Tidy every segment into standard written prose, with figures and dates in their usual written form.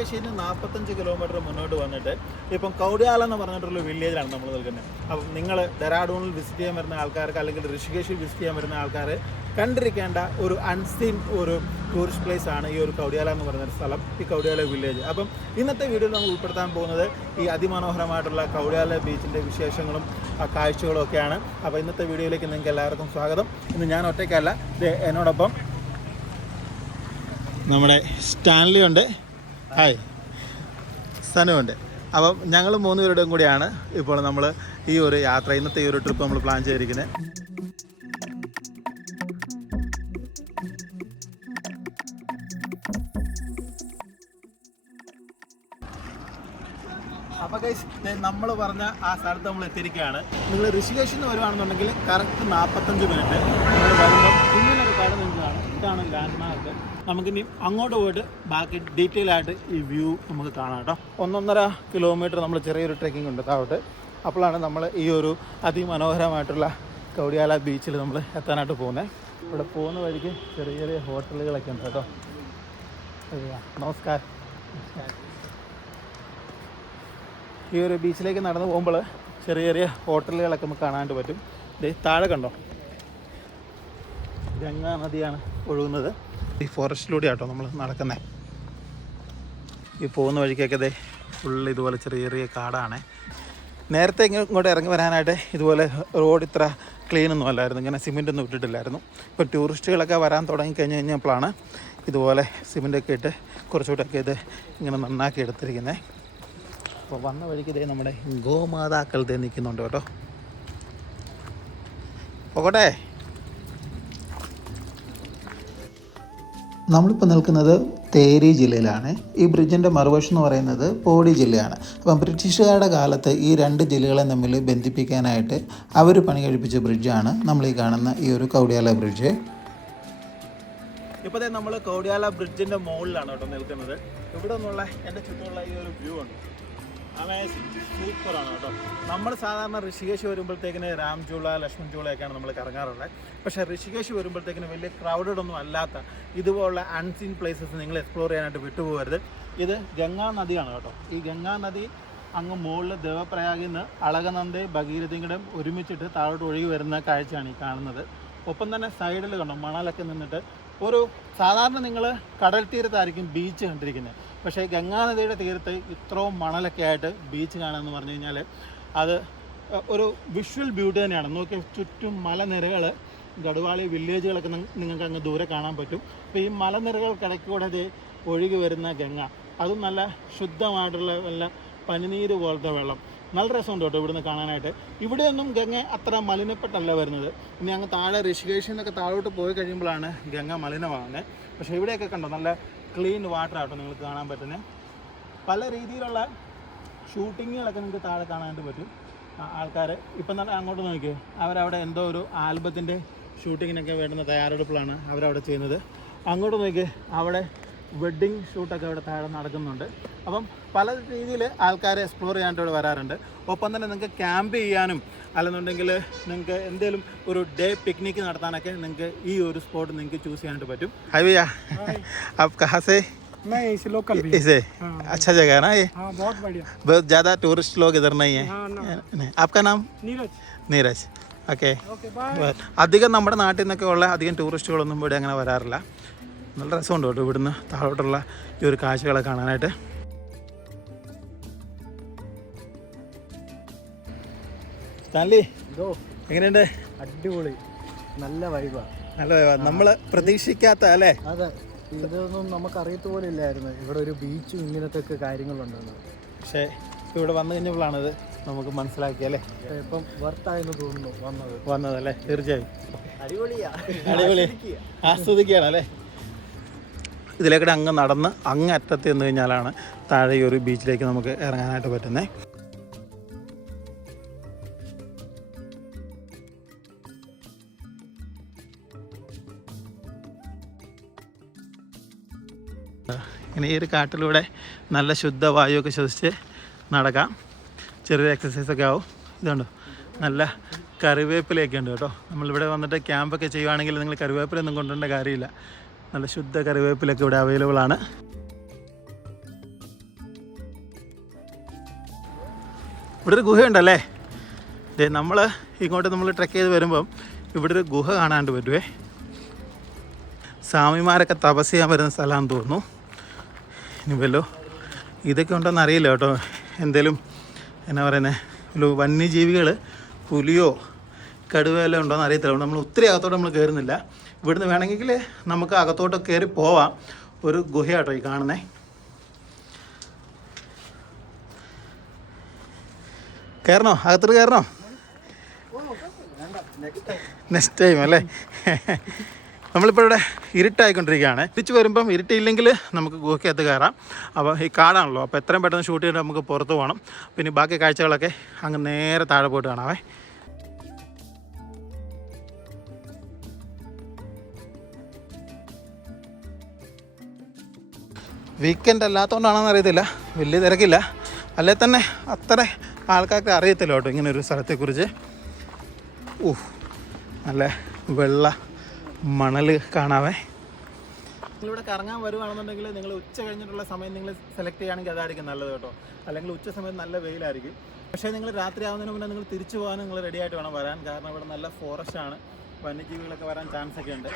ഋഷികേശിൽ നിന്ന് 45 കിലോമീറ്റർ മുന്നോട്ട് വന്നിട്ട് ഇപ്പം കൗഡിയാല എന്ന് പറഞ്ഞിട്ടുള്ള വില്ലേജിലാണ് നമ്മൾ നിൽക്കുന്നത്. അപ്പം നിങ്ങൾ ഡെറാഡൂണിൽ വിസിറ്റ് ചെയ്യാൻ വരുന്ന ആൾക്കാർക്ക് അല്ലെങ്കിൽ ഋഷികേശിൽ വിസിറ്റ് ചെയ്യാൻ വരുന്ന ആൾക്കാർ കണ്ടിരിക്കേണ്ട ഒരു അൺസീൻ ഒരു ടൂറിസ്റ്റ് പ്ലേസ് ആണ് ഈ ഒരു കൗഡിയാല എന്ന് പറയുന്ന സ്ഥലം, ഈ കൗഡിയാല വില്ലേജ്. അപ്പം ഇന്നത്തെ വീഡിയോയിൽ നമ്മൾ ഉൾപ്പെടുത്താൻ പോകുന്നത് ഈ അതിമനോഹരമായിട്ടുള്ള കൗഡിയാല ബീച്ചിൻ്റെ വിശേഷങ്ങളും കാഴ്ചകളും ഒക്കെയാണ്. അപ്പോൾ ഇന്നത്തെ വീഡിയോയിലേക്ക് നിങ്ങൾക്ക് എല്ലാവർക്കും സ്വാഗതം. ഇന്ന് ഞാൻ ഒറ്റയ്ക്കല്ല, എന്നോടൊപ്പം നമ്മുടെ സ്റ്റാൻലി ഉണ്ട്, ഹായ്, സനുണ്ട്. അപ്പം ഞങ്ങൾ 3 പേരുടെയും കൂടിയാണ് ഇപ്പോൾ നമ്മൾ ഈ ഒരു യാത്ര, ഇന്നത്തെ ഈ ഒരു ട്രിപ്പ് നമ്മൾ പ്ലാൻ ചെയ്തിരിക്കുന്നത്. അപ്പോൾ ഗൈസ്, നമ്മൾ പറഞ്ഞ ആ സ്ഥലത്ത് നമ്മൾ എത്തിയിരിക്കുകയാണ്. നിങ്ങൾ ഋഷികേശിൽ നിന്ന് വരുവാണെന്നുണ്ടെങ്കിൽ കറക്റ്റ് 45 മിനിറ്റ് നിങ്ങൾ വരുമ്പോൾ ഇങ്ങനൊരു കാര്യം നിങ്ങൾക്ക് കാണും. ഇതാണ് ലാൻഡ് മാർക്ക്. നമുക്കിനി അങ്ങോട്ട് പോയിട്ട് ബാക്കി ഡീറ്റെയിൽ ആയിട്ട് ഈ വ്യൂ നമുക്ക് കാണാം കേട്ടോ. 1.5 കിലോമീറ്റർ നമ്മൾ ചെറിയൊരു ട്രെക്കിംഗ് ഉണ്ട് താഴോട്ട്. അപ്പോഴാണ് നമ്മൾ ഈ ഒരു അതിമനോഹരമായിട്ടുള്ള കൗഡിയാല ബീച്ചിൽ നമ്മൾ എത്താനായിട്ട് പോകുന്നത്. ഇവിടെ പോകുന്ന വഴിക്ക് ചെറിയ ചെറിയ ഹോട്ടലുകളൊക്കെ ഉണ്ട് കേട്ടോ. നമസ്കാരം. ഈ ഒരു ബീച്ചിലേക്ക് നടന്നു പോകുമ്പോൾ ചെറിയ ചെറിയ ഹോട്ടലുകളൊക്കെ നമുക്ക് കാണാനായിട്ട് പറ്റും. താഴെ കണ്ടോ, ഗംഗാ നദിയാണ് ഒഴുകുന്നത്. ഈ ഫോറസ്റ്റിലൂടെ ആട്ടോ നമ്മൾ നടക്കുന്നത്. ഈ പോകുന്ന വഴിക്കൊക്കെ ഫുള്ള് ഇതുപോലെ ചെറിയ ചെറിയ കാടാണ്. നേരത്തെ ഇങ്ങോട്ട് ഇറങ്ങി വരാനായിട്ട് ഇതുപോലെ റോഡ് ഇത്ര ക്ലീൻ ഒന്നും അല്ലായിരുന്നു, ഇങ്ങനെ സിമെൻ്റ് ഒന്നും ഇട്ടിട്ടില്ലായിരുന്നു. ഇപ്പോൾ ടൂറിസ്റ്റുകളൊക്കെ വരാൻ തുടങ്ങി കഴിഞ്ഞപ്പോഴാണ് ഇതുപോലെ സിമെൻ്റൊക്കെ ഇട്ട് കുറച്ചുകൂടെയൊക്കെ ഇത് ഇങ്ങനെ നന്നാക്കി എടുത്തിരിക്കുന്നത്. അപ്പോൾ വന്ന വഴിക്ക് നമ്മുടെ ഗോമാതാക്കൾ നിൽക്കുന്നുണ്ട് കേട്ടോ. പോകട്ടെ. നമ്മളിപ്പോൾ നിൽക്കുന്നത് തേരി ജില്ലയിലാണ്. ഈ ബ്രിഡ്ജിൻ്റെ മറുവശം എന്ന് പറയുന്നത് പോടി ജില്ലയാണ്. അപ്പം ബ്രിട്ടീഷുകാരുടെ കാലത്ത് ഈ 2 ജില്ലകളെ തമ്മിൽ ബന്ധിപ്പിക്കാനായിട്ട് അവർ പണി കഴിപ്പിച്ച ബ്രിഡ്ജാണ് നമ്മൾ ഈ കാണുന്ന ഈ ഒരു കൗഡിയാല ബ്രിഡ്ജ്. ഇപ്പോൾ നമ്മൾ കൗഡിയാല ബ്രിഡ്ജിൻ്റെ മുകളിലാണ് കേട്ടോ നിൽക്കുന്നത്. ഇവിടെ നിന്നുള്ള എൻ്റെ ചുറ്റുമുള്ള ഈ ഒരു വ്യൂ ഉണ്ട്, അമേസിങ്, സൂപ്പറാണ് കേട്ടോ. നമ്മൾ സാധാരണ ഋഷികേശ് വരുമ്പോഴത്തേക്കിന് രാംചൂള, ലക്ഷ്മൺ ചൂളയൊക്കെയാണ് നമ്മൾ കറങ്ങാറുള്ളത്. പക്ഷേ ഋഷികേശ് വരുമ്പോഴത്തേക്കിന് വലിയ ക്രൗഡഡ് ഒന്നും അല്ലാത്ത ഇതുപോലുള്ള അൺസീൻ പ്ലേസസ് നിങ്ങൾ എക്സ്പ്ലോർ ചെയ്യാനായിട്ട് വിട്ടുപോകരുത്. ഇത് ഗംഗാ നദിയാണ് കേട്ടോ. ഈ ഗംഗാ നദി അങ്ങ് മുകളിൽ ദേവപ്രയാഗിൽ നിന്ന് അളകനന്ദ ഭഗീരഥികളും ഒരുമിച്ചിട്ട് താഴോട്ട് ഒഴുകി വരുന്ന കാഴ്ചയാണ് ഈ കാണുന്നത്. ഒപ്പം തന്നെ സൈഡിൽ കണ്ടോ മണലൊക്കെ നിന്നിട്ട് ഒരു സാധാരണ നിങ്ങൾ കടൽ തീരത്തായിരിക്കും ബീച്ച് കണ്ടിരിക്കുന്നത്. പക്ഷേ ഗംഗാനദിയുടെ തീരത്ത് ഇത്രയും മണലൊക്കെ ആയിട്ട് ബീച്ച് കാണുകയെന്ന് പറഞ്ഞു കഴിഞ്ഞാൽ അത് ഒരു വിഷ്വൽ ബ്യൂട്ടി തന്നെയാണ്. നോക്കി ചുറ്റും മലനിരകൾ, ഗഡ്വാളി വില്ലേജുകളൊക്കെ നിങ്ങൾക്ക് അങ്ങ് ദൂരെ കാണാൻ പറ്റും. അപ്പോൾ ഈ മലനിരകൾക്കിടയ്ക്കൂടെ ഒഴുകി വരുന്ന ഗംഗ, അതും നല്ല ശുദ്ധമായിട്ടുള്ള വല്ല പനിനീര് പോലത്തെ വെള്ളം, നല്ല രസമുണ്ട് കേട്ടോ ഇവിടുന്ന് കാണാനായിട്ട്. ഇവിടെയൊന്നും ഗംഗ അത്ര മലിനപ്പെട്ടല്ല വരുന്നത്. ഇനി അങ്ങ് താഴെ ഋഷികേശിൽ നിന്നൊക്കെ താഴോട്ട് പോയി കഴിയുമ്പോഴാണ് ഗംഗ മലിനമാകുന്നത്. പക്ഷേ ഇവിടെയൊക്കെ കണ്ടോ നല്ല ക്ലീൻ വാട്ടർ ആട്ടോ നിങ്ങൾക്ക് കാണാൻ പറ്റുന്നത്. പല രീതിയിലുള്ള ഷൂട്ടിങ്ങുകളൊക്കെ നിങ്ങൾക്ക് താഴെ കാണാനായിട്ട് പറ്റും. ആൾക്കാർ ഇപ്പം തന്നെ അങ്ങോട്ട് നോക്കിയോ, അവരവിടെ എന്തോ ഒരു ആൽബത്തിൻ്റെ ഷൂട്ടിങ്ങിനൊക്കെ വേണ്ടുന്ന തയ്യാറെടുപ്പിലാണ് അവരവിടെ ചെയ്യുന്നത്. അങ്ങോട്ട് നോക്കി അവിടെ വെഡ്ഡിങ് ഷൂട്ടൊക്കെ അവിടെ താഴെ നടക്കുന്നുണ്ട്. അപ്പം പല രീതിയിൽ ആൾക്കാർ എക്സ്പ്ലോർ ചെയ്യാനായിട്ട് ഇവിടെ വരാറുണ്ട്. ഒപ്പം തന്നെ നിങ്ങൾക്ക് ക്യാമ്പ് ചെയ്യാനും അല്ലെന്നുണ്ടെങ്കിൽ നിങ്ങൾക്ക് എന്തെങ്കിലും ഒരു ഡേ പിക്നിക്ക് നടത്താനൊക്കെ നിങ്ങൾക്ക് ഈ ഒരു സ്പോട്ട് നിങ്ങൾക്ക് ചൂസ് ചെയ്യാനായിട്ട് പറ്റും. हाय भैया, आप कहाँ से? मैं इस लोकल भी। इसे अच्छा जगह है ना ये? हाँ, बहुत बढ़िया। बहुत ज़्यादा टूरिस्ट लोग इधर नहीं है। नहीं, आपका नाम? नीरज। നീരജ്. ഓക്കെ. बाय। അധികം നമ്മുടെ നാട്ടിൽ നിന്നൊക്കെ ഉള്ള അധികം ടൂറിസ്റ്റുകളൊന്നും ഇവിടെ അങ്ങനെ വരാറില്ല. നല്ല രസമുണ്ട് കേട്ടോ ഇവിടുന്ന് താഴോട്ടുള്ള ഈ ഒരു കാഴ്ചകളെ കാണാനായിട്ട്. സ്റ്റാൻലി, എങ്ങനെയുണ്ട്? അടിപൊളി, നല്ല വൈബാ. നല്ല നമ്മൾ പ്രതീക്ഷിക്കാത്ത അല്ലേ? അതെ, ഇതൊന്നും നമുക്ക് അറിയത്ത പോലെ ഇല്ലായിരുന്നു ഇവിടെ ഒരു ബീച്ചും ഇങ്ങനത്തെ ഒക്കെ കാര്യങ്ങളുണ്ടെന്ന്. പക്ഷേ ഇവിടെ വന്നു കഴിഞ്ഞപ്പോഴാണിത് നമുക്ക് മനസ്സിലാക്കിയല്ലേ. ഇപ്പം വർത്തായെന്ന് തോന്നുന്നു വന്നതല്ലേ? തീർച്ചയായും അടിപൊളിയാ, അടിപൊളി, ആസ്വദിക്കുകയാണ് അല്ലേ. ഇതിലേക്കൂടെ അങ്ങ് നടന്ന് അങ്ങ് അറ്റത്ത് ചെന്ന് കഴിഞ്ഞാലാണ് താഴെ ഈ ഒരു ബീച്ചിലേക്ക് നമുക്ക് ഇറങ്ങാനായിട്ട് പറ്റുന്നത്. ഇങ്ങനെ ഈ ഒരു കാട്ടിലൂടെ നല്ല ശുദ്ധവായുവൊക്കെ ശ്വസിച്ച് നടക്കാം. ചെറിയൊരു എക്സസൈസൊക്കെ ആവും. ഇതുണ്ടോ നല്ല കറിവേപ്പിലയൊക്കെ ഉണ്ട് കേട്ടോ. നമ്മളിവിടെ വന്നിട്ട് ക്യാമ്പൊക്കെ ചെയ്യുവാണെങ്കിൽ നിങ്ങൾ കറിവേപ്പിലൊന്നും കൊണ്ടുവരേണ്ട കാര്യമില്ല. നല്ല ശുദ്ധ കറിവേപ്പിലൊക്കെ ഇവിടെ അവൈലബിൾ ആണ്. ഇവിടെ ഒരു ഗുഹയുണ്ടല്ലേ. നമ്മൾ ഇങ്ങോട്ട് ട്രെക്ക് ചെയ്ത് വരുമ്പം ഇവിടെ ഒരു ഗുഹ കാണാണ്ട് പറ്റുമേ. സ്വാമിമാരൊക്കെ തപസ് ചെയ്യാൻ വരുന്ന സ്ഥലമാണെന്ന് തോന്നുന്നു. ഇനി വല്ലോ ഇതൊക്കെ ഉണ്ടോയെന്ന് അറിയില്ല കേട്ടോ. എന്തേലും എന്നാ പറയുന്നത്, ഒരു വന്യജീവികൾ പുലിയോ കടുവയെല്ലാം ഉണ്ടോയെന്ന് അറിയത്തില്ല. നമ്മൾ ഒത്തിരി അകത്തോട്ട് നമ്മൾ കയറുന്നില്ല. ഇവിടുന്ന് വേണമെങ്കിൽ നമുക്ക് അകത്തോട്ട് കയറി പോവാം. ഒരു ഗുഹയാട്ടോ ഈ കാണുന്നേ. കയറണോ? അകത്തോട്ട് കയറണോ? നെക്സ്റ്റ് ടൈം അല്ലേ. നമ്മളിപ്പോൾ ഇവിടെ ഇരുട്ടായിക്കൊണ്ടിരിക്കുകയാണ്. തിരിച്ച് വരുമ്പം ഇരുട്ടില്ലെങ്കിൽ നമുക്ക് ഗുഹയ്ക്കകത്ത് കയറാം. അപ്പോൾ ഈ കാടാണല്ലോ, അപ്പോൾ എത്രയും പെട്ടെന്ന് ഷൂട്ട് ചെയ്തിട്ട് നമുക്ക് പുറത്ത് പോകണം. പിന്നെ ബാക്കി കാഴ്ചകളൊക്കെ അങ്ങ് നേരെ താഴെ പോയിട്ട് കാണാവേ. വീക്കെൻഡ് അല്ലാത്തതുകൊണ്ടാണെന്ന് അറിയത്തില്ല, വലിയ തിരക്കില്ല. അല്ലേ തന്നെ അത്ര ആൾക്കാർക്ക് അറിയത്തില്ല കേട്ടോ ഇങ്ങനെ ഒരു സ്ഥലത്തെക്കുറിച്ച്. നല്ല വെള്ള മണൽ കാണാവേ. നിങ്ങളിവിടെ കറങ്ങാൻ വരുവാണെന്നുണ്ടെങ്കിൽ നിങ്ങൾ ഉച്ച കഴിഞ്ഞിട്ടുള്ള സമയം നിങ്ങൾ സെലക്ട് ചെയ്യുകയാണെങ്കിൽ അതായിരിക്കും നല്ലത് കേട്ടോ. അല്ലെങ്കിൽ ഉച്ച സമയം നല്ല വെയിലായിരിക്കും. പക്ഷേ നിങ്ങൾ രാത്രി ആവുന്നതിന് മുന്നേ നിങ്ങൾ തിരിച്ചു പോകാനും നിങ്ങൾ റെഡി ആയിട്ട് വേണം വരാൻ. കാരണം ഇവിടെ നല്ല ഫോറസ്റ്റാണ്, വന്യജീവികളൊക്കെ വരാൻ ചാൻസ് ഒക്കെ ഉണ്ട്.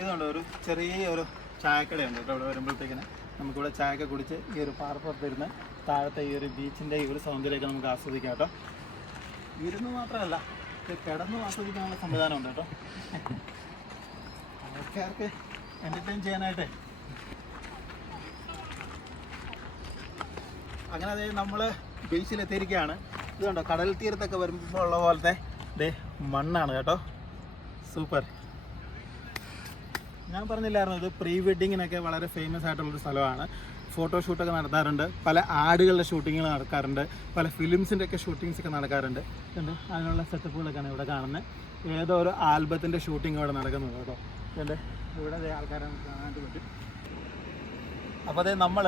ഇതുണ്ടോ ഒരു ചെറിയൊരു ചായക്കടയുണ്ട് കേട്ടോ. ഇവിടെ വരുമ്പോഴത്തേക്കിന് നമുക്കിവിടെ ചായയൊക്കെ കുടിച്ച് ഈ ഒരു പാറപ്പുറത്തിരുന്ന് താഴത്തെ ഈ ഒരു ബീച്ചിൻ്റെ ഈ ഒരു സൗന്ദര്യമൊക്കെ നമുക്ക് ആസ്വദിക്കാം കേട്ടോ. ഇരുന്ന് മാത്രമല്ല, കിടന്ന് ആസ്വദിക്കാനുള്ള സംവിധാനം ഉണ്ട് കേട്ടോ. ആൾക്കാർക്ക് എൻ്റർടൈൻ ചെയ്യാനായിട്ടേ. അങ്ങനെ അതായത് നമ്മൾ ബീച്ചിലെത്തിയിരിക്കുകയാണ്. ഇത് കണ്ടോ, കടൽ തീരത്തൊക്കെ വരുമ്പോൾ ഉള്ള പോലത്തെ മണ്ണാണ് കേട്ടോ. സൂപ്പർ. ഞാൻ പറഞ്ഞില്ലായിരുന്നു, ഇത് പ്രീ വെഡ്ഡിങ്ങിനൊക്കെ വളരെ ഫേമസ് ആയിട്ടുള്ളൊരു സ്ഥലമാണ്. ഫോട്ടോഷൂട്ടൊക്കെ നടത്താറുണ്ട്, പല ആഡുകളുടെ ഷൂട്ടിങ്ങുകൾ നടക്കാറുണ്ട്, പല ഫിലിംസിൻ്റെ ഒക്കെ ഷൂട്ടിങ്സൊക്കെ നടക്കാറുണ്ട്. ഉണ്ട് അതിനുള്ള സെറ്റപ്പുകളൊക്കെയാണ് ഇവിടെ കാണുന്നത്. ഏതോ ഒരു ആൽബത്തിൻ്റെ ഷൂട്ടിംഗ് ഇവിടെ നടക്കുന്നത് കേട്ടോ. ഉണ്ട് ഇവിടെ ആൾക്കാരെ കാണാനായിട്ട് പറ്റും. അപ്പോൾ അതേ നമ്മൾ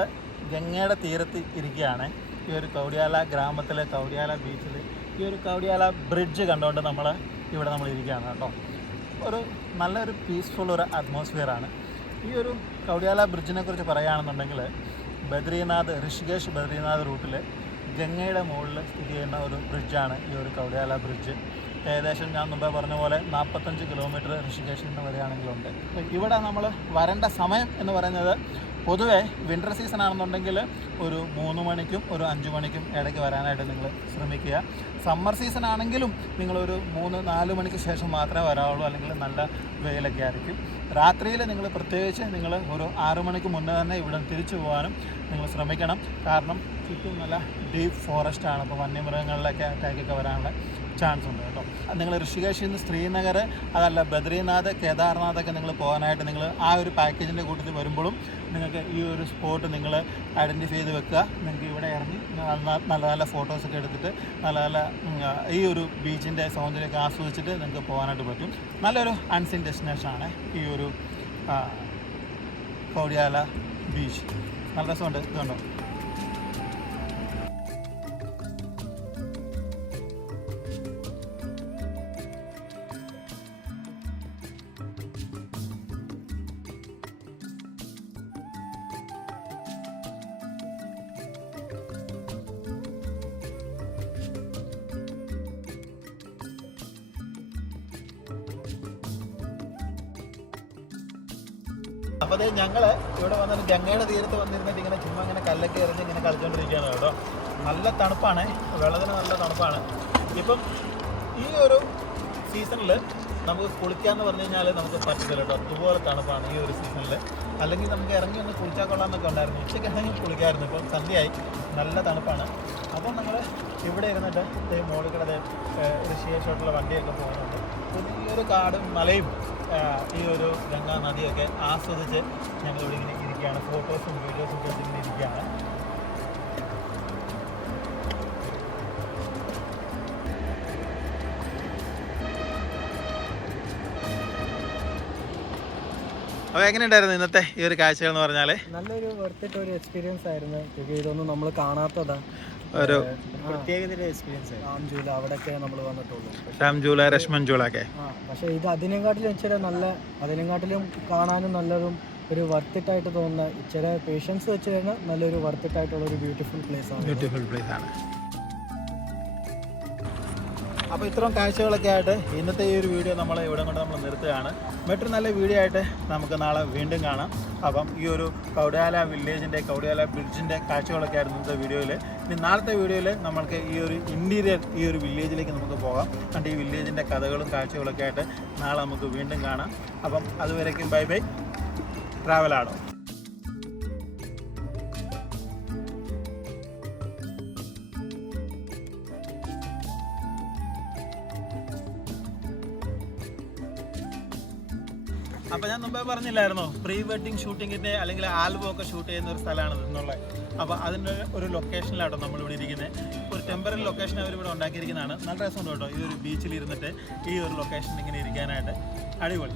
ഗംഗയുടെ തീരത്ത് ഇരിക്കുകയാണ്. ഈ ഒരു കൗഡിയാല ഗ്രാമത്തിലെ കൗഡിയാല ബീച്ചിൽ ഈ ഒരു കൗഡിയാല ബ്രിഡ്ജ് കണ്ടുകൊണ്ട് നമ്മൾ ഇരിക്കുകയാണ് കേട്ടോ. ഒരു നല്ലൊരു പീസ്ഫുൾ ഒരു അറ്റ്മോസ്ഫിയറാണ്. ഈ ഒരു കൗഡിയാല ബ്രിഡ്ജിനെ കുറിച്ച് പറയുകയാണെന്നുണ്ടെങ്കിൽ ഋഷികേഷ് ബദ്രീനാഥ് റൂട്ടിൽ ഗംഗയുടെ മുകളിൽ സ്ഥിതി ചെയ്യുന്ന ഒരു ബ്രിഡ്ജാണ് ഈ ഒരു കൗഡിയാല ബ്രിഡ്ജ്. ഏകദേശം ഞാൻ മുമ്പേ പറഞ്ഞ പോലെ 45 കിലോമീറ്റർ ഋഷികേഷിൽ നിന്ന് വരികയാണെങ്കിലുണ്ട്. ഇവിടെ നമ്മൾ വരേണ്ട സമയം എന്ന് പറയുന്നത് പൊതുവേ വിൻ്റർ സീസൺ ആണെന്നുണ്ടെങ്കിൽ ഒരു 3 മണിക്കും ഒരു 5 മണിക്കും ഇടയ്ക്ക് വരാനായിട്ട് നിങ്ങൾ ശ്രമിക്കുക. സമ്മർ സീസൺ ആണെങ്കിലും നിങ്ങളൊരു 3-4 മണിക്ക് ശേഷം മാത്രമേ വരാവുള്ളൂ, അല്ലെങ്കിൽ നല്ല വെയിലൊക്കെ ആയിരിക്കും. രാത്രിയിൽ നിങ്ങൾ പ്രത്യേകിച്ച് നിങ്ങൾ ഒരു 6 മണിക്ക് മുന്നേ തന്നെ ഇവിടെ തിരിച്ചു പോകാനും നിങ്ങൾ ശ്രമിക്കണം. കാരണം ചുറ്റും നല്ല ഡീപ്പ് ഫോറസ്റ്റാണ്. അപ്പോൾ വന്യമൃഗങ്ങളിലൊക്കെ അറ്റാക്കൊക്കെ വരാനുള്ള ചാൻസ് ഉണ്ട് കേട്ടോ. നിങ്ങൾ ഋഷികേശിൽ നിന്ന് ശ്രീനഗർ അതല്ല ബദ്രീനാഥ് കേദാർനാഥൊക്കെ നിങ്ങൾ പോകാനായിട്ട് നിങ്ങൾ ആ ഒരു പാക്കേജിൻ്റെ കൂട്ടത്തിൽ വരുമ്പോഴും നിങ്ങൾക്ക് ഈ ഒരു സ്പോട്ട് നിങ്ങൾ ഐഡൻറ്റിഫൈ ചെയ്ത് വെക്കുക. നിങ്ങൾക്ക് ഇവിടെ ഇറങ്ങി നല്ല നല്ല ഫോട്ടോസൊക്കെ എടുത്തിട്ട് നല്ല ഈ ഒരു ബീച്ചിൻ്റെ സൗന്ദര്യമൊക്കെ ആസ്വദിച്ചിട്ട് നിങ്ങൾക്ക് പോകാനായിട്ട് പറ്റും. നല്ലൊരു അൺസീൻ ഡെസ്റ്റിനേഷനാണ് ഈ ഒരു കൗഡിയാല ബീച്ച്. നല്ല രസമുണ്ട്. ഇതുണ്ടോ, അപ്പോൾ അതേ ഞങ്ങൾ ഇവിടെ വന്നിട്ട് ഗംഗയുടെ തീരത്ത് വന്നിരുന്നിട്ട് ഇങ്ങനെ ചുമ്മാ ഇങ്ങനെ കല്ലൊക്കെ എറിഞ്ഞ് ഇങ്ങനെ കളിച്ചുകൊണ്ടിരിക്കുകയാണ് കേട്ടോ. നല്ല തണുപ്പാണ്, വെള്ളത്തിന് നല്ല തണുപ്പാണ്. ഇപ്പം ഈ ഒരു സീസണിൽ നമുക്ക് കുളിക്കാമെന്ന് പറഞ്ഞു കഴിഞ്ഞാൽ നമുക്ക് പറ്റില്ല കേട്ടോ. അതുപോലെ തണുപ്പാണ് ഈ ഒരു സീസണിൽ. അല്ലെങ്കിൽ നമുക്ക് ഇറങ്ങി ഒന്ന് കുളിച്ചാൽ കൊള്ളാമെന്നൊക്കെ ഉണ്ടായിരുന്നു. ഉച്ചയ്ക്ക് ഇറങ്ങി കുളിക്കാമായിരുന്നു. ഇപ്പം സന്ധ്യയായി, നല്ല തണുപ്പാണ്. അപ്പം നമ്മൾ ഇവിടെ ഇരുന്നിട്ട് മോളിൽ കൂടെ ഋഷികേശോട്ടുള്ള വണ്ടിയൊക്കെ പോകുന്നുണ്ട്. പിന്നെ ഈ ഒരു കാടും മലയും ഈ ഒരു ഗംഗാ നദിയൊക്കെ ആസ്വദിച്ച് ഞങ്ങളിവിടെ ഇങ്ങനെ ഇരിക്കുകയാണ്. ഫോട്ടോസും വീഡിയോസും ഒക്കെ ഇങ്ങനെ ഇരിക്കുകയാണ്. അപ്പോൾ എങ്ങനെയുണ്ടായിരുന്നു ഇന്നത്തെ ഈ ഒരു കാഴ്ചകൾ എന്ന് പറഞ്ഞാൽ? നല്ലൊരു വർത്തിട്ട് ഒരു എക്സ്പീരിയൻസ് ആയിരുന്നു. ഇതൊന്നും നമ്മൾ കാണാത്തതാ. ഒരു പ്രത്യേകതയുടെ എക്സ്പീരിയൻസ് രാംജൂല അവിടെയൊക്കെ നമ്മൾ വന്നിട്ടുള്ളൂ. രാംജൂല രശ്മൻജൂല ഒക്കെ. പക്ഷേ ഇത് അതിനെക്കാട്ടിലും ഇച്ചിരി അതിനെക്കാട്ടിലും കാണാനും നല്ലൊരു വർത്തിട്ടായിട്ട് തോന്നുന്ന ഇച്ചിരി പേഷ്യൻസ് വെച്ച് കഴിഞ്ഞാൽ നല്ലൊരു വർത്തിട്ടായിട്ടുള്ള ഒരു ബ്യൂട്ടിഫുൾ പ്ലേസ് ആണ്. അപ്പോൾ ഇത്രയും കാഴ്ചകളൊക്കെ ആയിട്ട് ഇന്നത്തെ ഈ ഒരു വീഡിയോ നമ്മൾ ഇവിടെ കൊണ്ട് നമ്മൾ നിർത്തുകയാണ്. മറ്റൊരു നല്ല വീഡിയോ ആയിട്ട് നമുക്ക് നാളെ വീണ്ടും കാണാം. അപ്പം ഈ ഒരു കൗഡിയാല വില്ലേജിൻ്റെ കൗഡിയാല ബ്രിഡ്ജിൻ്റെ കാഴ്ചകളൊക്കെ ആയിരുന്നു ഇന്നത്തെ വീഡിയോയിൽ. ഇനി നാളത്തെ വീഡിയോയിൽ നമ്മൾക്ക് ഈ ഒരു ഇൻറ്റീരിയർ ഈ ഒരു വില്ലേജിലേക്ക് നമുക്ക് പോകാം. കണ്ട് ഈ വില്ലേജിൻ്റെ കഥകളും കാഴ്ചകളൊക്കെ ആയിട്ട് നാളെ നമുക്ക് വീണ്ടും കാണാം. അപ്പം അതുവരേക്കും ബൈ ബൈ. ട്രാവലാഡോ. അപ്പോൾ ഞാൻ മുമ്പേ പറഞ്ഞില്ലായിരുന്നോ, പ്രീ വെഡിങ് ഷൂട്ടിങ്ങിൻ്റെ അല്ലെങ്കിൽ ആൽബം ഒക്കെ ഷൂട്ട് ചെയ്യുന്ന ഒരു സ്ഥലമാണ് എന്നുള്ളത്. അപ്പോൾ അതിൻ്റെ ഒരു ലൊക്കേഷനിലാട്ടോ നമ്മളിവിടെ ഇരിക്കുന്നത്. ഒരു ടെമ്പററി ലൊക്കേഷൻ അവരിവിടെ ഉണ്ടാക്കിയിരിക്കുന്നതാണ്. നല്ല രസമുണ്ട് കേട്ടോ ഈ ഒരു ബീച്ചിൽ ഇരുന്നിട്ട് ഈ ഒരു ലൊക്കേഷൻ ഇങ്ങനെ ഇരിക്കാനായിട്ട്. അടിപൊളി.